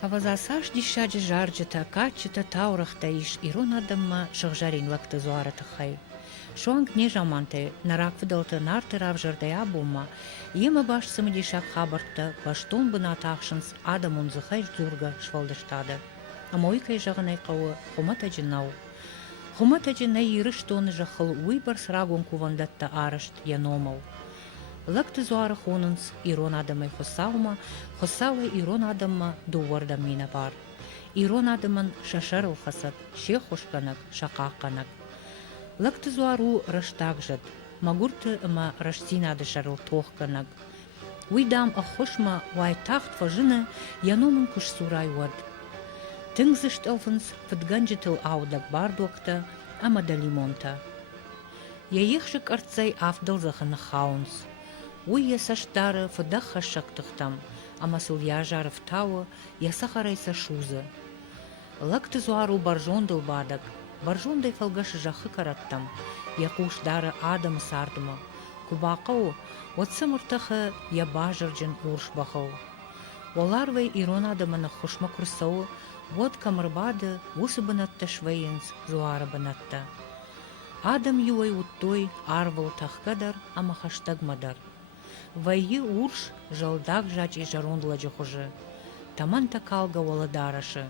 Авазасаш дишаджи жарджата качета таурахтаиш иронадамма шагжарин вакта зуаратахай. Шуанг нежаманте нараквдалта нартырав жардая ема баш самдишак хабарта баштон бынатахшынс адамун зухай зурга швалдаштада. Амойкай жаганай кавы хуматаджинау. Хуматаджинай ирыштон жахыл уйбарс рагун кувандатта арышт яномау. Лакты зуара хонынс ирон адамай хосауа ирон адамма дуварда мина бар. Ирон адаман шашарыл хасат, шехушканак, шакаканак. Лакты зуару раштагжат, магурты ма раштинады шарыл тохканак. Уйдам ахошма вай тахт важина яномын куш сурай вад. Тыңзышт алфынс фадганджитыл аудак бардуакта, амада лимонта. Яехшик арцай афдал захана хаунс. Уй ясаштары фадахха шактыхтам, амасыл яжаров тауы ясахарайса шузы. Лакты зуару баржондыл бадак, баржондай фалгашы жахы караттам, якуш дары адам сардыма. Кубақау, отсымыртахы ябажырджын уршбахау. Оларвай ирон адамына хушма курсау, вот камырбады усыбынатта швейінс зуары бынатта. Адам юай уттой арвыл тахкадар, ама хаштагмадар. Вайы урш жалдак жач и жарондладжы хуже. Таманта калга воладарашы.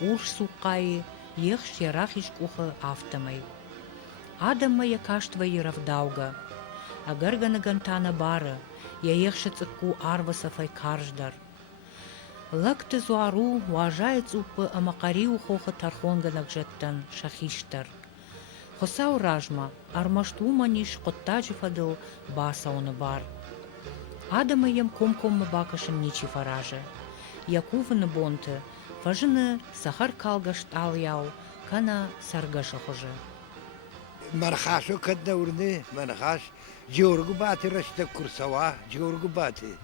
Урш суккайы, ехш ярахиш кухы автомай. Адам мая каштвайы равдауга. Агаргана гантана бары, я ехши цикку арвасафай карждар. Лакты зуару важает упы амакариу хоха тархонганак жаттан шахиштар. Хосау ражма, армашту маниш коттаджи фадыл басауны бар. Адама ем ком-ком бакашын ничи фаражы. Якувыны бонты, фажыны сахар калгашт ал яу, кана саргашы хожы. Мархашу кадна урны, мархаш, جورجو باتي رشتا كرسوا جورجو باتي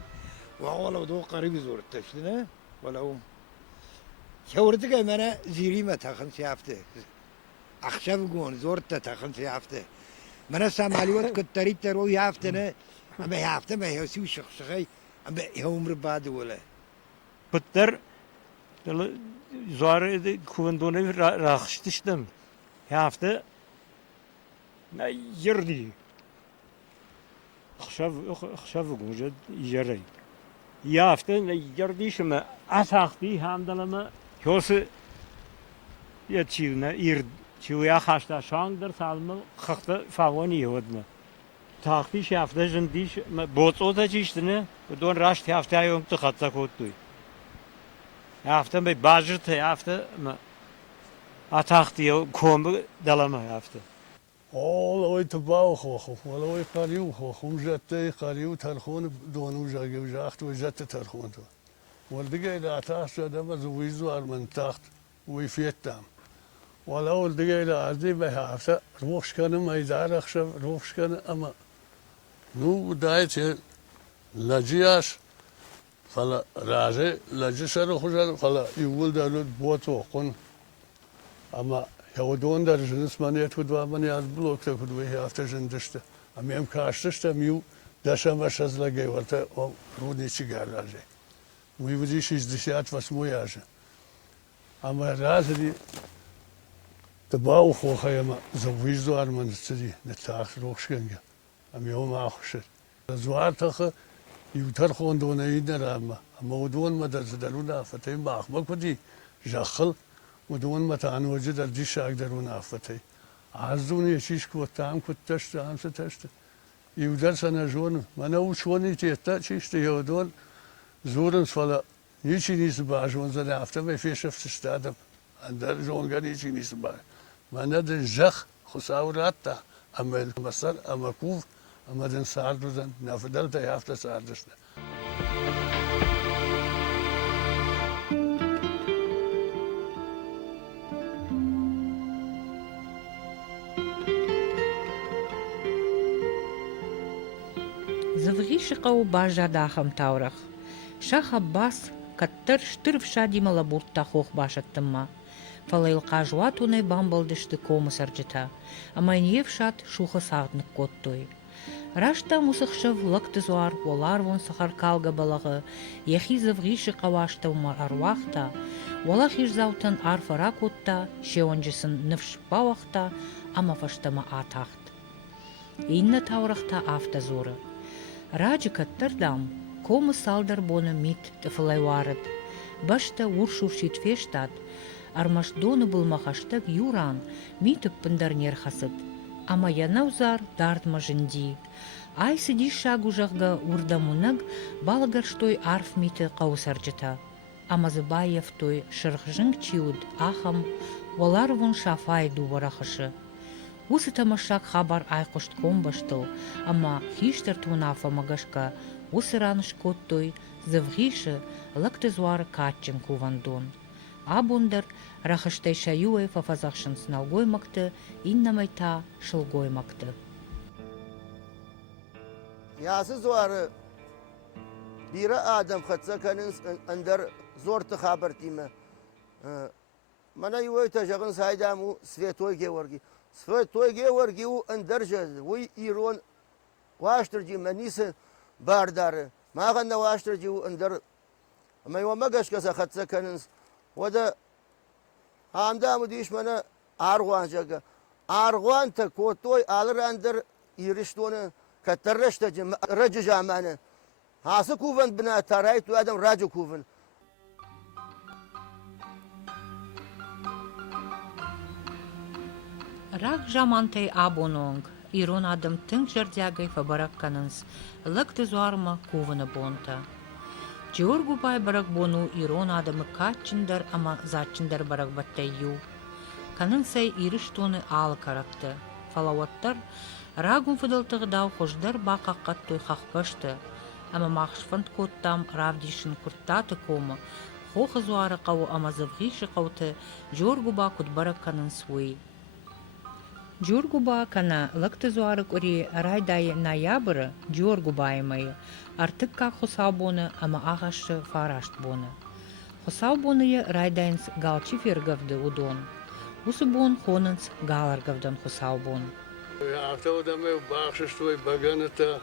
والله دو قريب زورت تشتنا ولو شورتك منا زيري ما تاخن سيافته اخشب جون زورت تاخن سيافته منا ساماليوت كتري ترو يافتنا اما يافته ما هو سو شخصي اما عمر بعد ولا بتر زوار كوندونه راخشتشتم يافته ما يردي خشاف وجد يجري يافتن يرديش ما أساقتي همدلما كوس يتشيلنا يرد شو يا خاشتا شاندر سالم خخت فاوني يودنا تاختي شافته جنديش ما بوتوتا جيشتنا ودون راش تافتا يوم تخطا كوتوي يافته ما باجرت يافته ما أتاختي كوم دلما يافته والله تباو خوخو والله قريو خوخو جت قريو تلخون دونو جاگه وجاخت وجت تلخون تو والدقي لا تاخت دم زويزو من تاخت ويفيتام والله والدقي لا عزي بهافتا روخش كان ما يدار اخشب روخش كان اما نو دايت لجياش فلا راجي لجسر خوجا فلا يقول دالو بوتو قن اما يودون در جنس منیت کد و منیت بلوک کد و هی افت جندشته. امیم کاشتشته میو داشتم باش از لگه ورته او رودی چیکار راجع. وی ودیش از دشیات واسمویاشه. اما رازی تباو خوخه ما زویج دوار من استدی نتاخ روش کنگه. امیوم آخوشت. زوار تخه یوتر خوندونه ایدن اما ودون ما در زدرون آفته باخ بکدی جاخل ودون ما تان وجد الجيش أقدرون أفتي عزوني شيش كوتام كتشت عم ستشت يودر سنة جون ما نوشوني تيتا شيش تيودون زورن فلا نيشي نيس باجون زنا أفتا ما في شفت استادم عند جون قال نيشي نيس باج ما ندر جخ خساورات أما المصر أما كوف أما دن ساردوزن نافدل تيافتا ساردشنا Завгишикау бажа дахам таурах. Шах Аббас каттар штырв шади малабурта хох башаттымма. Фалайлқажуатуны бамбалдышты комысаржыта, амайниев шат шуха сағднық коттой. Рашта мусықшыв лықты зуар, олар вон сахар калга балағы, ехизов ғиші қавашта умар аруақта, олақ ежзаутын арфара котта, шеонжысын нывш бауақта, ама фаштама атақт. Инна таурақта афта зоры. Раджы каттырдам, комы салдар боны мит тыфылайварыд. Башта уршуршит фештат, армаш доны булмақаштық юран, митіп пындар нерхасыд. Ама янаузар дартма жынди. Ай сиди шагу жағға урдамунаг балагар штой арф миті қаусаржыта. Ама зыбаев той шырғжың чиуд ахам, олар вон шафай дубарахышы. Усы тамашак хабар айқошт комбаштыл, ама хиштер тунафа магашка, усы раныш коттой, зывғишы лыкты зуары катчын кувандон. Абундар рахыштай шаюай фафазақшын сыналгоймақты, иннамайта шылгоймақты. Yası zuarı biri adam khatsakanın andar zor tıxabar timi. Mana yuva tajağın saydamu svetoy gevorgi. Svetoy gevorgi u andarja u iron vaştırcı manisi bardarı. Mağanda vaştırcı u andar. Ama yuva magaşkasa khatsakanın o da amdamu diş mana arğan jaga. Arğan ta kotoy alır andar iriştonu كترشت رج جامانه هاسه كوفن بنا ترايت وادم راجو كوفن Рак жамантей абононг, ирон адам тынг жардягай фабаракканынс, лыкты зуарма куваны бонта. Джоргу бай барак бону ирон адамы катчындар ама затчындар барак баттай ю. Канын сай ирыштоны алы каракты. Фалаваттар Рагун фыдалтығыдау қождар бақаққат той қақпашты, ама мақшфанд коттам равдишын күрттаты комы, хоқы зуары қауы амазывғишы қауты Джоргуба күтбаракканын суй. Джоргуба кана лыкты зуары көре райдай ноябры Джоргубаймайы, артык ка хосаубоны ама ағашы фарашт боны. Хосаубоныйы райдайынс галчи фергавды удон, усы бон хонынс галаргавдан хосаубон. After the me baxes to baganata,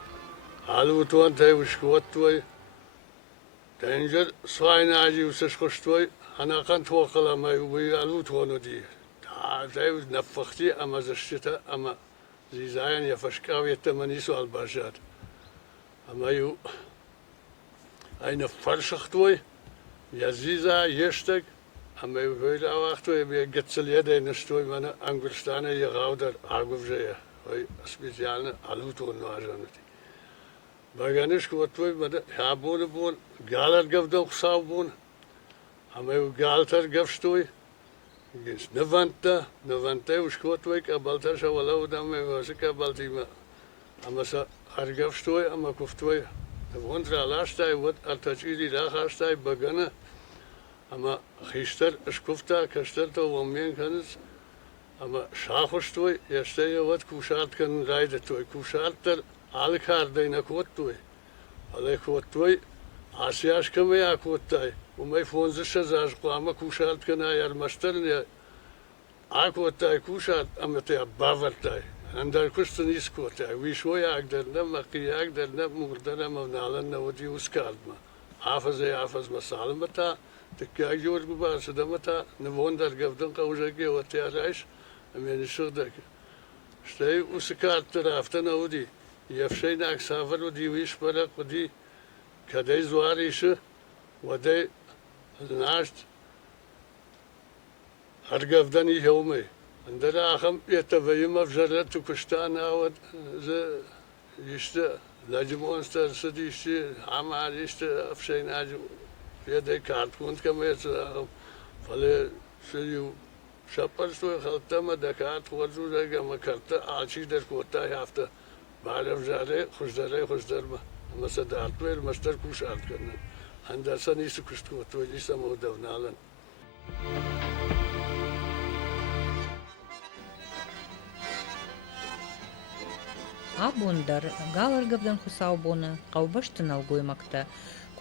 alutuan te uskot to danger swine as you suskostoi, and I can't walk a my way alutuanodi. They was nafakti, amazashita, ama zizayan yafashkavita maniso albajat. Amayu eine Falschachtoi, Yaziza, Yestek. Ama böyle avaktoy bir geçseliye in stoi mana Angulstane je rauder argovjeja. Oj specijalne aluton važanati. Baganiš kvotoy mana habone bon galar gavdok savbon. Ama u galtar gavstoy. Gis nevanta uskvotoy ka baltar shawalau dame vasika baltima. Ama sa argavstoy ama koftoy. De wondra lastai wat altachidi dagastay bagana. Ama gisteren schufta kastelto wamien kanis, ama schachostoi, ja wat kushat kan rijden toi. Kushater alle kaarten na kotoi. Alle kotoi, Asia's kan wij akotoi. Mij fonze shazaj kwama kushat kan ayar masterne. Akotoi kushat amate bavartai. En daar kusten is kotoi. Wie shoy agder na maki agder na murdana mavnalan na wadi uskaldma. Afaz masalmata. تكا جورج باس دمتا نبوندر قفدن قوجاكي وتياراش امين الشغدك شتاي وسكات ترافتنا ودي يفشينا اكسافر ودي ويش برق ودي كدي زواريش ودي ناشت هرقفدني يومي عندنا اخم يتبين مفجرات كشتانا ود يشتا لاجمونستر سديشتي عمال يشتا افشينا de kaart komt kan met valle seju shapar sto khalta ma de kaart wordt zo dat ma karta alchi der kota hafta baaraf jare khushdar ma sadat wel master kushat karna andersan is kushtu to is am odavnalan Абундар галаргавдан хусаубоны қаубаштын алгоймакта,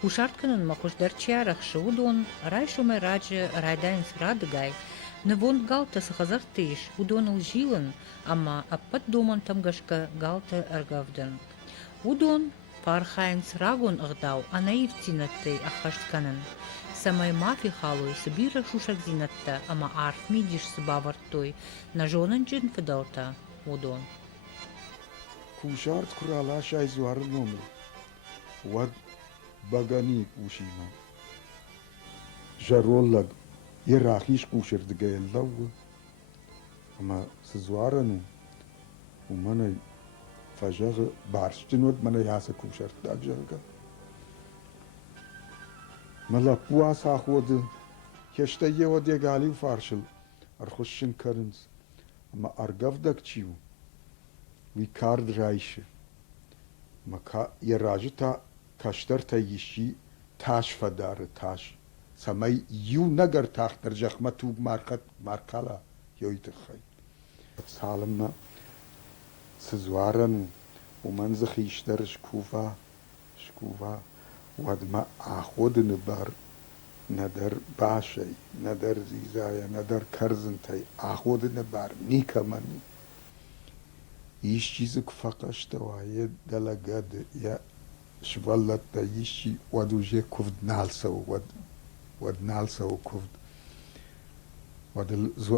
Кушартканын махушдар чиарах шуудон, райшуме раджы райдайнс радыгай, Nevon galta sachazartish, udon жилен, ама аппат доман тамгашка galta ergavden. Udon пархайнс рагон агдау, анаивцинатты ахаштканен. Самай мафи халуй, сбира шушакзинатта, ама арф мидиш сбавартой, на жонанджин федалта, удон. کوشارت کرالا شای زوار نومر ود بگانی کوشینا جرولگ یه راخیش کوشر دگه لو اما سزوارنو و من فجاغ بارشتنود من یاس کوشر داجرگا ملا قواس خود کشته یه ودی گالی فارشل ارخوشن کرنز اما ارگفدک چیو وی کار درایشه مکا یه راجتا کشتر تا یشی تاش فداره تاش سمی یو نگر تاخت در جخمه تو مارکالا یویت خی سالم سزوارن و من زخیشتر شکوفا ود ما آخود نبر ندر باشی ندر زیزای ندر کرزن تای آخود نبر نیکا منی ایش چیزی که فقط توایی دلگاد یا شوالت تا ایشی ودوجه کفت نالسو ود نالسو کفت ود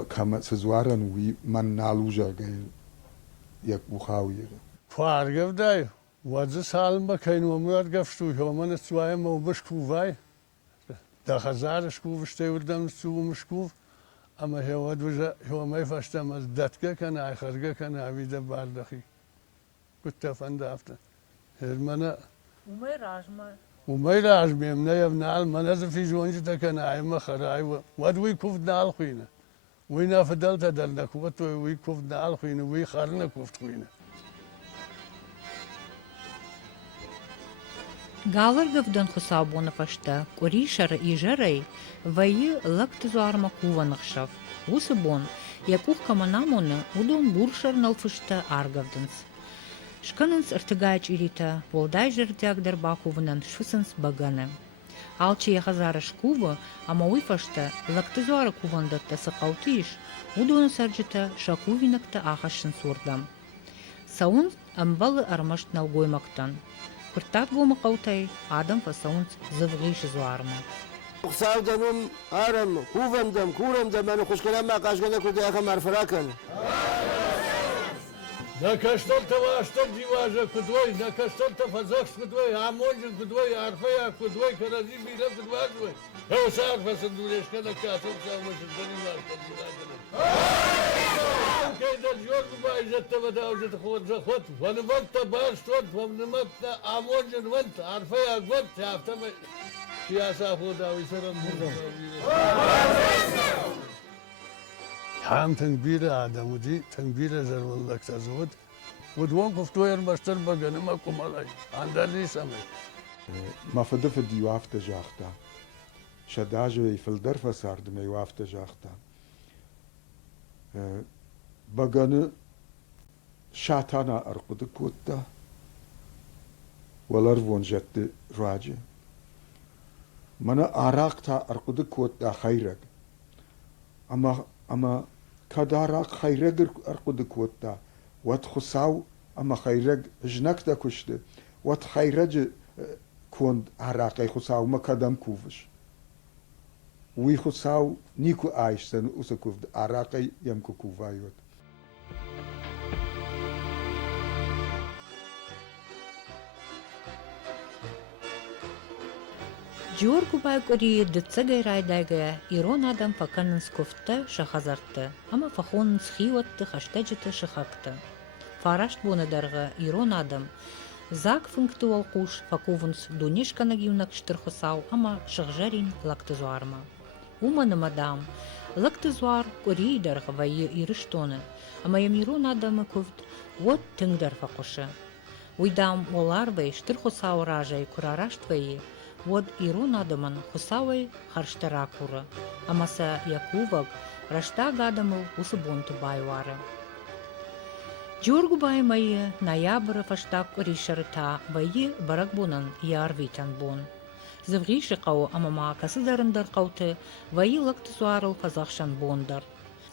کم سزوارن وی من نالوجا گه یک بخاویه فارغ دای وز سالم با کین و مرد گفتو که من سوای ما بشکوفای ده هزار شکوف شتیوردم سو مشکوف اما هواد وجه هو ما يفشتم از دتکه کنه خرگه کنه عویده باردخی کتا فنده افته هرمنا وما يراج بهم نيب نال منازل في جوانج تكنا عيما خراي ود وي كوف نال خوينا وينا فدلت دلنا كوت وي كوف نال خوينا وي خرنا كوفت خوينا Галар гавдан хусабона фашта, коришар и жарей, ваи лакт зуарма куванахшав. Усыбон, якух каманамона, удон буршар налфышта аргавданс. Шкананс артыгач ирита, волдай жертяк дарбакуванан швысанс багане. Алчи яхазара шкува, ама уй фашта, лакт зуара кувандатта сақаутиш, удон сарджита шакувинакта ахашын сурдам. Саун амбалы армашт налгоймактан. Куртат гома қаутай, адам фасаунц завғиш зуарма. Савданум арам, кувандам, курандам, ану хушкалама қашгана куды аха марфаракан. На каштолта ваштол диважа кудвой, на каштолта фазакс кудвой, амонжин кудвой, арфая кудвой, карази била кудвой. Эво сарфа сандулешка на касом самышин занимашка диважа. كيدا الجورج باي جت بدا وجت خود زخوت ونمت بارستون ونمت امونجن وانت عارفه يا قوت عرفت سياسه خودا ويسرم حام تنبيره ادم ودي تنبيره زر والله تزود ودوان كفتوير مستر بغنما كمالای اندالي سمي ما فدف دي وافت جاختا شداجو يفلدر فسارد مي وافت جاختا بغن شاتانا ارقد كوتا ولر ونجت راجه من عراقتا ارقد كوتا خيرك اما كدارق خيرك ارقد كوتا وات خساو اما خيرك جنكتا كشت وات خيرج كون عراقي خساو ما كدم كوفش وي خساو نيكو عايشتن اسكوف عراقي يمكو كوفايوت Джоргу байгори дцэгай райдайга ирон адам факанын скофта шахазартты, ама фахонын схиватты хаштаджыты шахакты. Фарашт бонадарга ирон адам зак функтуал куш факовынс дунишка нагивнак штырхосау, ама шахжарин лакты зуарма. Уманы мадам, лакты зуар кори дарга вайы ирыштоны, ама ям ирон адамы ковд вот тыңдар факушы. Уйдам оларвай штырхосау ражай курарашт вайы, вот ирон адаман хусавай харштара кура, амаса якувак рашта гадамыл усыбонты байвары. Джоргу бай майы ноябрь фаштак ришарыта байы баракбонан ярвитан бон. Зывгише қау амама касы дарындар қауты, вайы лықты суарыл фазақшан бондар.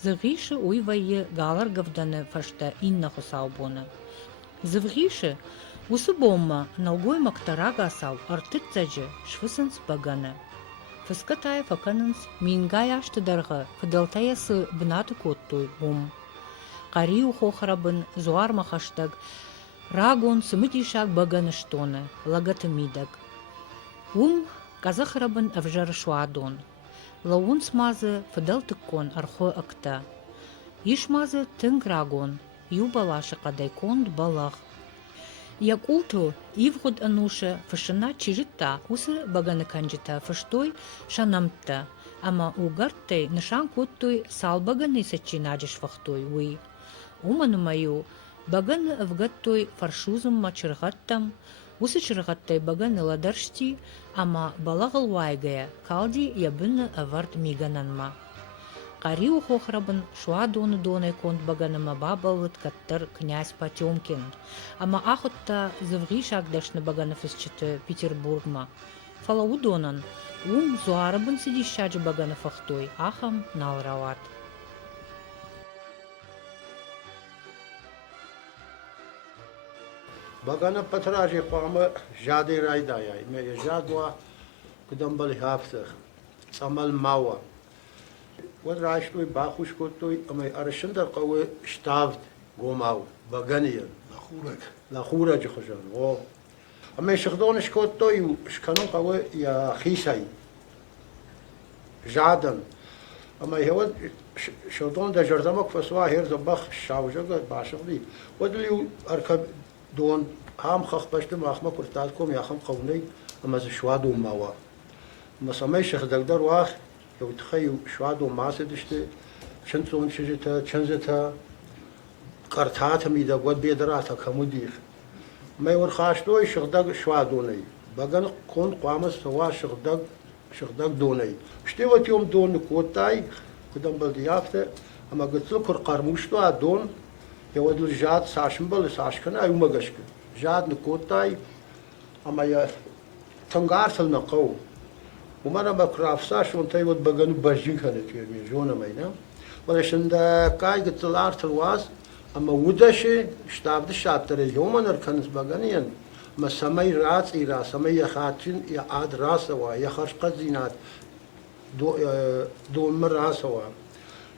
Зывгише уй вайы галар гавданы фашта инна хусау боны. Зывгише усы бомма налгой мактарага асау артыцаджы швысынс баганы. Фыскатай факанынс мингай ашты дарға фыдалтаясы бынаты коттой бом. Қариу хохарабын зуар махаштаг рагон сымытишак баганыштоны лагаты мидаг. Казахарабын авжар шуадон. Лаун смазы фыдалтыккон архо акта. Ишмазы тынг рагон, юбалашы кадайконд балах. Якулту ивгуд ануша фашына чижитта усы баганы канжита фаштой шанамтта. Ама угарттай нышан коттой сал баганы сачинаджиш фахтой уй. Уману маю баганы авгаттой фаршузым мачыргаттам, усы чыргаттай баганы ладаршти, ама балагыл вайгая калди ябыны авард мигананма. Қариу хохрабын шуа доны конт баганыма бабалыт каттыр князь Потемкин. Ама ахутта зывғи шагдашны баганов исчыты Петербургма. Фалау донан, зуарабын сидишаджы баганов ахтой, ахам налрават. Bagana patraje qama jade raida ya me jadwa kudam bal hafsah amal mawa wad raishtoi bakhush kotoi amay arshindar qawe shtavt gomaw baganiya la khuraj khoshan o amay shkhdon shkotoi shkanon qawe ya khishay jadan amay hewad shkhdon da jardamak faswa her zabakh shawjaga bashqdi wadli arkab دون هم خخ باشته ماخما کرتاد کم یا خم قونی اما ز شواد و ماوا مسامه شخ دکتر واخ یو تخیو شواد و ماسه دشته چند زون شجتا چند زتا کرتات میده بود بیدرات کمودیخ ما ور خاشتوی شخ دک شوادونی بگن کن قامس سوا شخ دک دونی شتی وقت یوم دون کوتای کدام بلدیافته اما قتل کر قرموشتو دون يود الجاد ساشمبل ساشكنا يوم مغشك جاد نكوتاي اما يا تنغارسل نقو ومانا بكراف ساش وانتي ود بغن بجين كانت يمي جونا مينا ولا شندا كاي قتلار تلواز اما ودشي شتابد شاتر يوم نركنس بغنين ما سمي راس ايرا سمي خاتين يا عاد راسوا يا خرش قزينات دون مر راسوا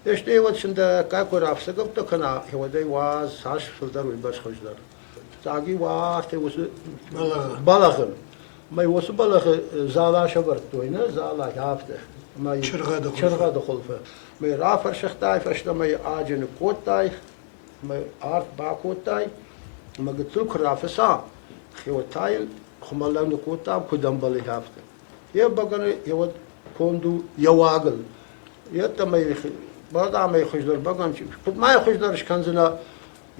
اشتي وقت شندا كاكو رافسكب تكنا هودي واز ساش فلدر ويبرش خجدر تاقي وارتي وس بلغن ما يوس بلغ زالا شبرت توينا زالا يافته ما شرغا دخل ما رافر شختاي فشتا ما اجن كوتاي ما ارت باكوتاي ما قتل كرافسا خوتايل خمالان كوتا كدم بل يافته يا بغن يود كوندو يواغل يتا ما بعد ما يخجل بقى ما يخجلش كان زنا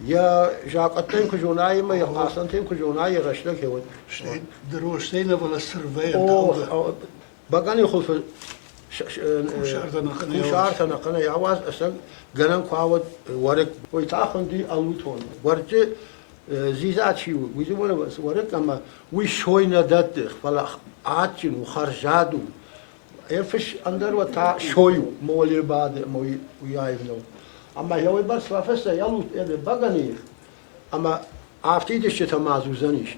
يا جاقتين كجوناي ما يقاسنتين كجوناي غشلك هو دروشتين ولا السرفيه بقى يخل في كوشارتنا قنا يعواز اسن غنن قاود ورق ويتاخن دي الوتون ورجه زيزات شي ويزول ورق اما ويشوينا دات فلا عاتين وخرجادو يفش اندر وتا شويو مولي بعد موي وياينو اما يوي بس فافسا يلو ادي بغني اما افتي دي شتا مازوزنيش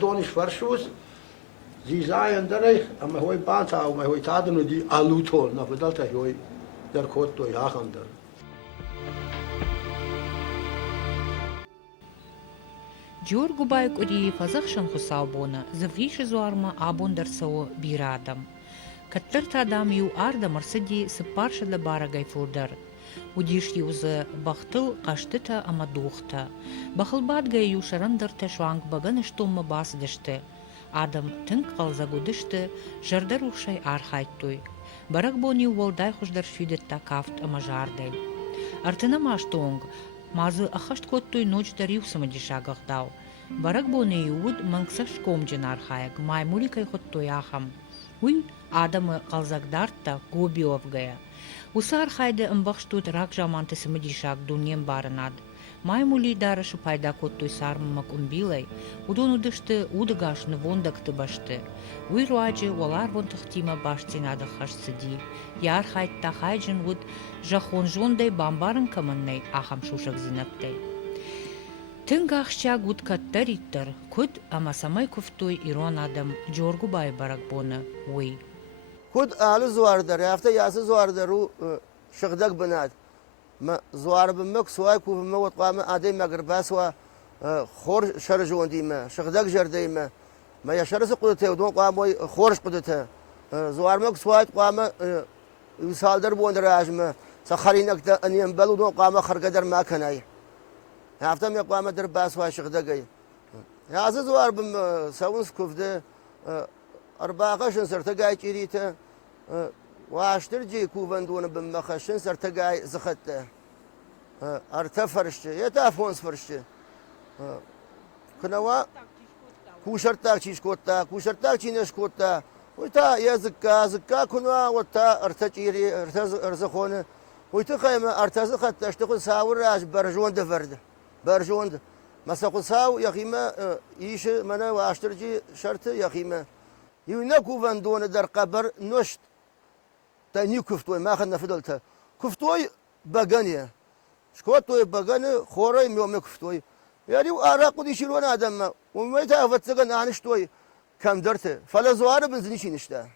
دونش فرشوس زي زاي اندري اما هو بانتا او ما هو تادن دي الوتول نفدلتا هو در كوتو يا خندر Джоргу байкури фазахшан хусалбона, завгиши зуарма абондарсао бирадам. Каттырт адам ю арда марсади сыпарша да бара гайфурдар. Удиш юзы бахтыл каштыта ама духта. Бахылбат гай ю шарандарта шуанг баганы штумма басдышты. Адам тынк қалзагудышты, жардар ушай архайттой. Барак бони уолдай хуждар швидетта кафт ама жардай. Артына маштонг, мазы ахашт коттой ночь дарив самадишагах дау. Барак бони юуд мангсаш комджин архаяг, маймуликай хоттой ахам. Уй адамы қалзагдартта гобиовгая. Усы архайды ымбақштуд рак жаманты самадишаг дуньем барынад. Маймули дарышы пайда коттой сармымак умбилай, удон удышты удыгашны вондакты башты. Уй руаджи олар вонтахтима баштинады хашсыди. Яр хайтта хайджин уд жахон жондай бамбарын каманнай ахам шушак зинаттай. Тынгахча гуд каттар иттар, куд ама самай куфтой ирон адам Джоргу бай барак бона, уй. كود آل زوار در یافته یاس زوار درو شغدك بنات ما زوار بمك سواي كوف موت قام آدم مقرباس و خور شرجون ديما شغدك جرديما ما يشرس قدرته ودون قام خورش قدرته زوار مك سواي قام يسال در بون دراجما سخرينك أن ينبلو دون قام خرج در ما كناي یافته می قام در باس و شغدك یاس زوار بم سوونس كوف ده 14 سرتقاي جريته واشترجي كوفن دون بمخشن سرتقاي زخته ارتفرشت يتافونس فرشت كنوا كوشرتاك تشيش كوتا كوشرتاك تشينش كوتا وتا يزكا زكا كنوا وتا ارتجيري ارزخونه ويتقيم ارتزخت تشتغل ساور راج برجون دفرد برجون مسقو ساو يخيما يش منا واشترجي شرط يخيما يونكو فان دون در قبر نشت تاني كفتوي ما خدنا فضلتها كفتوي بغانيا شكوتوي بغاني خوري ميوم كفتوي يعني اراقو دي شيلون ادم وما تافتسغن انشتوي كم درته فلا زوار بنزنيش نشتا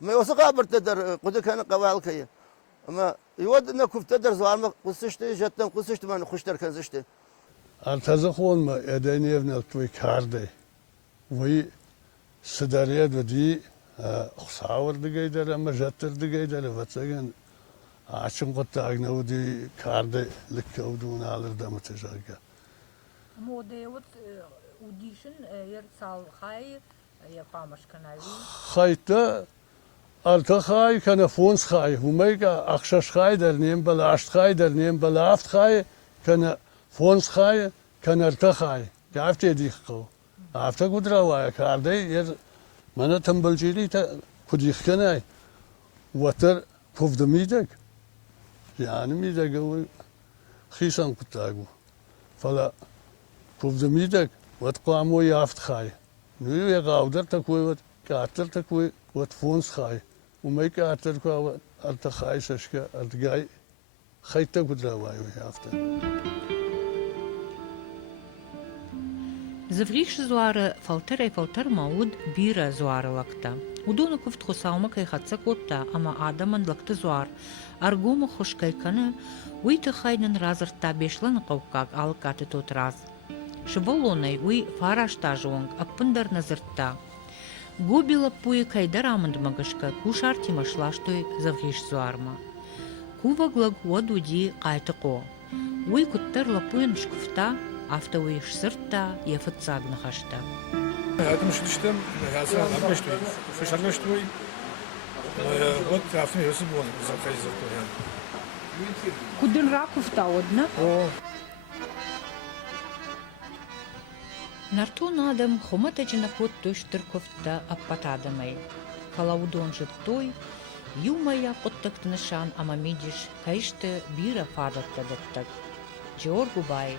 ما يوثق برت در قد كان قوالكي اما يود ان كفت در زوار ما قصشت جتن قصشت من خوشتر كنزشت ارتزخون ما اديني ابن توي كاردي وي سداريات ودي خساور دقيدر اما جتر دقيدر فتسجن عشان قلت اغنى ودي كارد لك ودون على الدم تجاكا موديوت وديشن يرسال خاي يا فامش كناوي خايتا التا خاي كان فونس خاي هميكا اخشش خاي در نيم بلاشت خاي در نيم بلافت خاي كان فونس خاي كان التا خاي عرفت يديخو عرفت قدرة وايا كاردي ير مانا تنبلجيلي تا كديخ كناي وتر كوف ميدك يعني ميدك خيسان كتاغو فلا كوف ميدك وتقامو يافت خاي نيو يغاودر تكوي وت كاتر تكوي وت فونس خاي وما كاتر كو التا خاي سشكا التجاي خيتا قدرة وايا يافت زفريش زوار فلتر ماود بيرا زوار لقتا ودون كفت خساوما كي خدسا كوتا اما آدمان لقت زوار ارغوم خوش كي كان ويت خاينن رازر تابيشلن قوكاك алкаты тот раз شبولوني وي فاراش تاجونг аппындар назыртта губила пуи кайдар аманд магашка кушарти машлаштой завриш зуарма кува глаг водуди кайтыко وي كتر лапуен шкуфта автовый сырта яфыцаг нахашта. هذا مش تشتم هذا مشتوي فش مشتوي вот афни يوسف بون زكاي زكو يعني كودن راكوفتا ودنا نартон адам хоматачина кот төштөр кофта аппатадамай калаудон життой юмая коттактнышан амамидиш кайшты бира фадаттадаттак Джоргу бай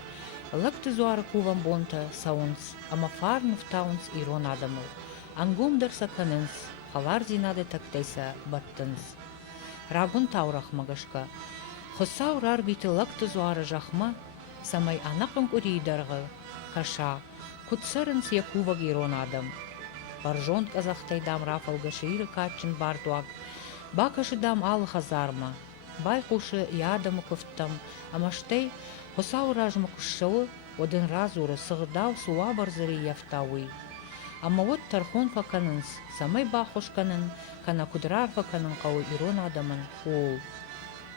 лакты зуара кувам бонта саунс, ама фарн в таунс ирон адамыл. Ангумдар саканынс, халар зинаде тактайса баттынс. Рагун таурах магашка. Хосау раргиты лакты зуара жахма, самай анакым уридаргы, каша, кутсарынс якуваг ирон адам. Баржон казахтайдам рафал гаширы качын бардуак, бакашыдам ал хазарма. Байкушы ядамы кыфтам, амаштей Хосау ражма кушшавы один раз ура сығдау суа барзыры яфтауы. Ама вот тархон факанынс, самай бахошканын, кана кудрар факанын қауы ирон адамын ол.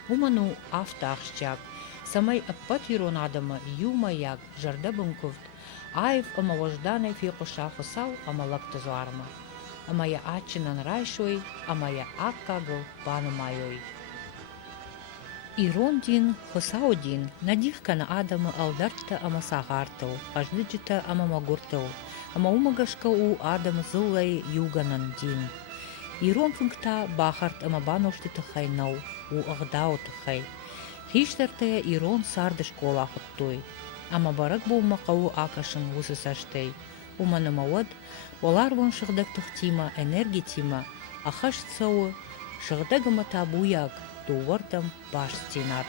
Уману афта ахшчак, самай аппат ирон адама юмаяк жарда бункувт, айв ама вожданай фиқуша хосау ама лакты зуарма. Ама я ачинан райшой, ама я аккагыл бану майой. Ирон дин, хосау дин, надихкана адама алдарта ама сағартыл, ажлыджита ама магуртыл, ама умагашка у адама зылай юганан дин. Ирон функта бахарт ама баношты тахай нау, у агдау тахай. Хиштертая Ирон сарды школа хуттой. Ама барак булмакау акашын вусысаштай. Уманамавад, олар вон шырдак тахтима, энергетима, ахаш цау, шырдагама табуяк, тувартам баш стенат.